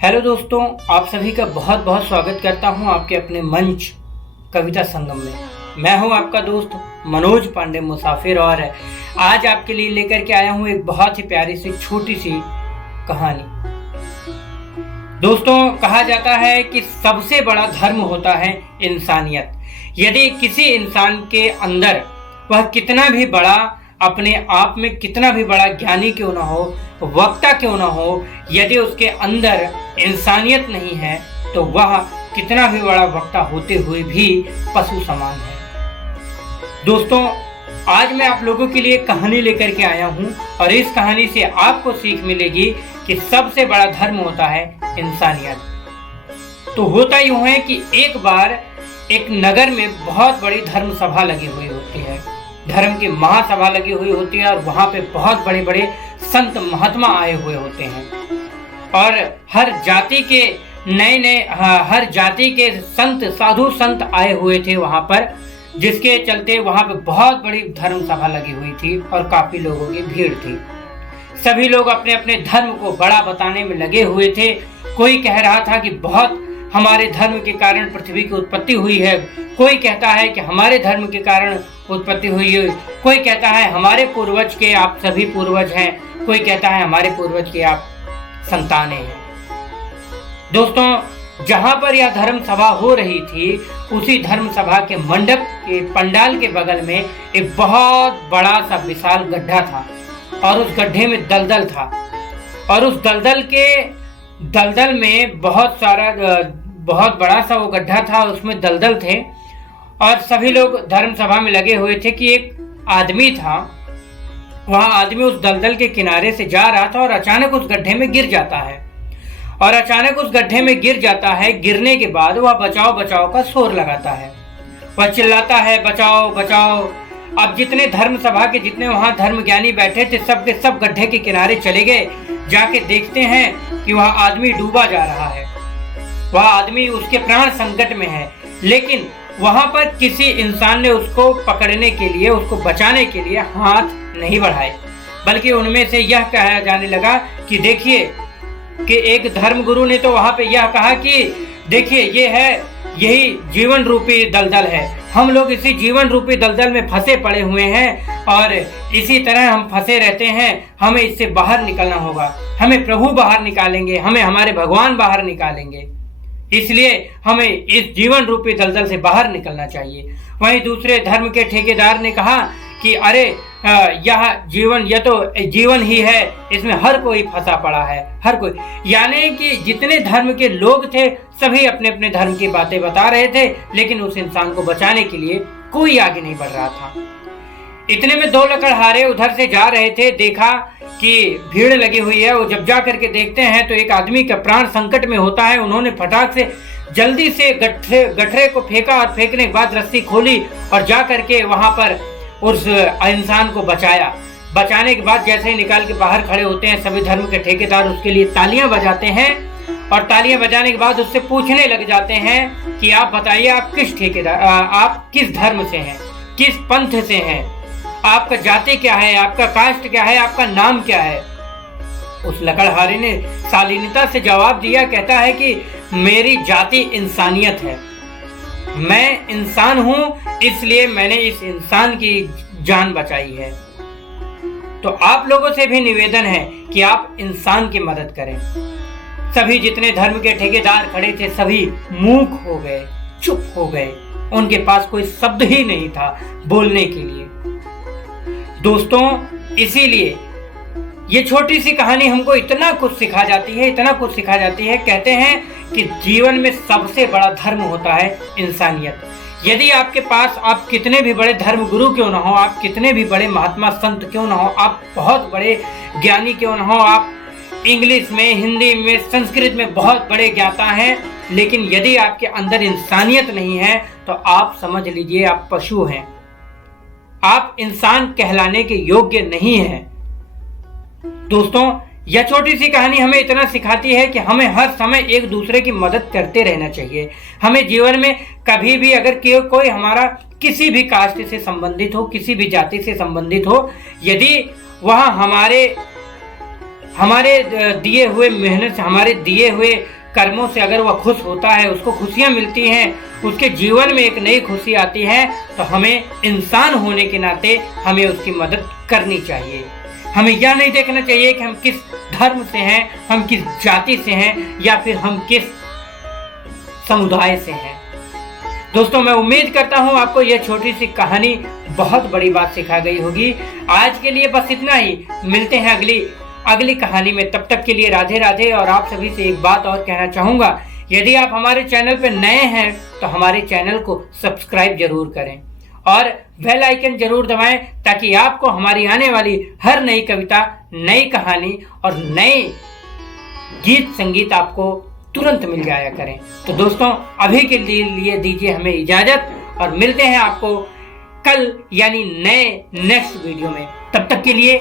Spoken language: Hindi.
हेलो दोस्तों, आप सभी का बहुत बहुत स्वागत करता हूं आपके अपने मंच कविता संगम में। मैं हूं आपका दोस्त मनोज पांडे मुसाफिर और आज आपके लिए लेकर के आया हूं एक बहुत ही प्यारी सी छोटी सी कहानी। दोस्तों, कहा जाता है कि सबसे बड़ा धर्म होता है इंसानियत। यदि किसी इंसान के अंदर वह कितना भी बड़ा अपने आप में कितना भी बड़ा ज्ञानी क्यों ना हो, वक्ता क्यों ना हो, यदि उसके अंदर इंसानियत नहीं है तो वह कितना भी बड़ा वक्ता होते हुए भी पशु समान है। दोस्तों, आज मैं आप लोगों के लिए कहानी लेकर के आया हूं और इस कहानी से आपको सीख मिलेगी कि सबसे बड़ा धर्म होता है इंसानियत। तो होता यूं है कि एक बार एक नगर में बहुत बड़ी धर्म सभा लगी हुई होती है, धर्म की महासभा लगी हुई होती है और वहां पे बहुत बड़े बड़े संत महात्मा आए हुए होते हैं और हर जाति के हर जाति के संत साधु संत आए हुए थे वहां पर, जिसके चलते वहां पे बहुत बड़ी धर्म सभा लगी हुई थी और काफी लोगों की भीड़ थी। सभी लोग अपने अपने धर्म को बड़ा बताने में लगे हुए थे। कोई कह रहा था कि बहुत हमारे धर्म के कारण पृथ्वी की उत्पत्ति हुई है, कोई कहता है कि हमारे धर्म के कारण उत्पत्ति हुई है, कोई कहता है हमारे पूर्वज के आप सभी पूर्वज हैं, कोई कहता है हमारे पूर्वज के आप संतानें हैं। दोस्तों, जहां पर यह धर्म सभा हो रही थी उसी धर्म सभा के मंडप के पंडाल के बगल में एक बहुत बड़ा सा विशाल गड्ढा था और उस गड्ढे में दलदल था और उस दलदल में बहुत बड़ा सा वो गड्ढा था, उसमें दलदल थे और सभी लोग धर्म सभा में लगे हुए थे कि एक आदमी था, वह आदमी उस दलदल के किनारे से जा रहा था और अचानक उस गड्ढे में गिर जाता है और अचानक उस गड्ढे में गिर जाता है। गिरने के बाद वह बचाओ बचाओ का शोर लगाता है, वह चिल्लाता है बचाओ बचाओ। अब जितने धर्म सभा के जितने वहां धर्म ज्ञानी बैठे थे सब के सब गड्ढे के किनारे चले गए। जाके देखते हैं कि वह आदमी डूबा जा रहा है, वह आदमी उसके प्राण संकट में है, लेकिन वहां पर किसी इंसान ने उसको पकड़ने के लिए, उसको बचाने के लिए हाथ नहीं बढ़ाए, बल्कि उनमें से यह कहा जाने लगा कि देखिए कि एक धर्मगुरु ने तो वहां पे यह कहा कि देखिए यही जीवन रूपी दलदल है, हम लोग इसी जीवन रूपी दलदल में फंसे पड़े हुए हैं और इसी तरह हम फंसे रहते हैं, हमें इससे बाहर निकलना होगा, हमें प्रभु बाहर निकालेंगे, हमें हमारे भगवान बाहर निकालेंगे, इसलिए हमें इस जीवन रूपी दलदल से बाहर निकलना चाहिए। वहीं दूसरे धर्म के ठेकेदार ने कहा कि अरे यह तो जीवन ही है, इसमें हर कोई फंसा पड़ा है, हर कोई। यानी कि जितने धर्म के लोग थे सभी अपने अपने धर्म की बातें बता रहे थे, लेकिन उस इंसान को बचाने के लिए कोई आगे नहीं बढ़ रहा था। इतने में दो लकड़हारे उधर से जा रहे थे, देखा कि भीड़ लगी हुई है। वो जब जा करके देखते हैं तो एक आदमी का प्राण संकट में होता है। उन्होंने फटाक से जल्दी से गठरे को फेंका और फेंकने के बाद रस्सी खोली और जा करके वहां पर उस इंसान को बचाया। बचाने के बाद जैसे ही निकाल के बाहर खड़े होते हैं सभी धर्म के ठेकेदार उसके लिए तालियां बजाते हैं और तालियां बजाने के बाद उससे पूछने लग जाते हैं कि आप बताइए आप किस धर्म से हैं, किस पंथ से हैं, आपका जाति क्या है, आपका कास्ट क्या है, आपका नाम क्या है। उस लकड़हारे ने शालीनता से जवाब दिया, कहता है कि मेरी जाति इंसानियत है, मैं इंसान हूं इसलिए मैंने इस इंसान की जान बचाई है। तो आप लोगों से भी निवेदन है कि आप इंसान की मदद करें। सभी जितने धर्म के ठेकेदार खड़े थे सभी मूक हो गए, चुप हो गए, उनके पास कोई शब्द ही नहीं था बोलने के लिए। दोस्तों, इसीलिए ये छोटी सी कहानी हमको इतना कुछ सिखा जाती है। कहते हैं कि जीवन में सबसे बड़ा धर्म होता है इंसानियत। यदि आपके पास आप कितने भी बड़े धर्म गुरु क्यों ना हो, आप कितने भी बड़े महात्मा संत क्यों ना हो, आप बहुत बड़े ज्ञानी क्यों ना हो, आप इंग्लिश में, हिंदी में, संस्कृत में बहुत बड़े ज्ञाता हैं, लेकिन यदि आपके अंदर इंसानियत नहीं है तो आप समझ लीजिए आप पशु हैं, आप इंसान कहलाने के योग्य नहीं हैं। दोस्तों, यह छोटी सी कहानी हमें इतना सिखाती है कि हमें हर समय एक दूसरे की मदद करते रहना चाहिए। हमें जीवन में कभी भी अगर कोई हमारा किसी भी कास्ट से संबंधित हो, किसी भी जाति से संबंधित हो, यदि वह हमारे दिए हुए मेहनत से, हमारे दिए हुए कर्मों से अगर वह खुश होता है, उसको खुशियाँ मिलती हैं, उसके जीवन में एक नई खुशी आती है, तो हमें इंसान होने के नाते हमें उसकी मदद करनी चाहिए। हमें यह नहीं देखना चाहिए कि हम किस धर्म से हैं, हम किस जाति से हैं, या फिर हम किस समुदाय से हैं। दोस्तों, मैं उम्मीद करता हूँ आपको यह छोटी सी कहानी बहुत बड़ी बात सिखा गई होगी। आज के लिए बस इतना ही। मिलते हैं अगली कहानी में। तब तक के लिए राधे राधे। और आप सभी से एक बात और कहना चाहूँगा, यदि आप हमारे चैनल पर नए हैं तो हमारे चैनल को सब्सक्राइब जरूर करें और बेल आइकन जरूर दबाएं, ताकि आपको हमारी आने वाली हर नई कविता, नई कहानी और नए गीत संगीत आपको तुरंत मिल जाया करें। तो दोस्तों, अभी के लिए दीजिए हमें इजाजत और मिलते हैं आपको कल, यानी नेक्स्ट वीडियो में। तब तक के लिए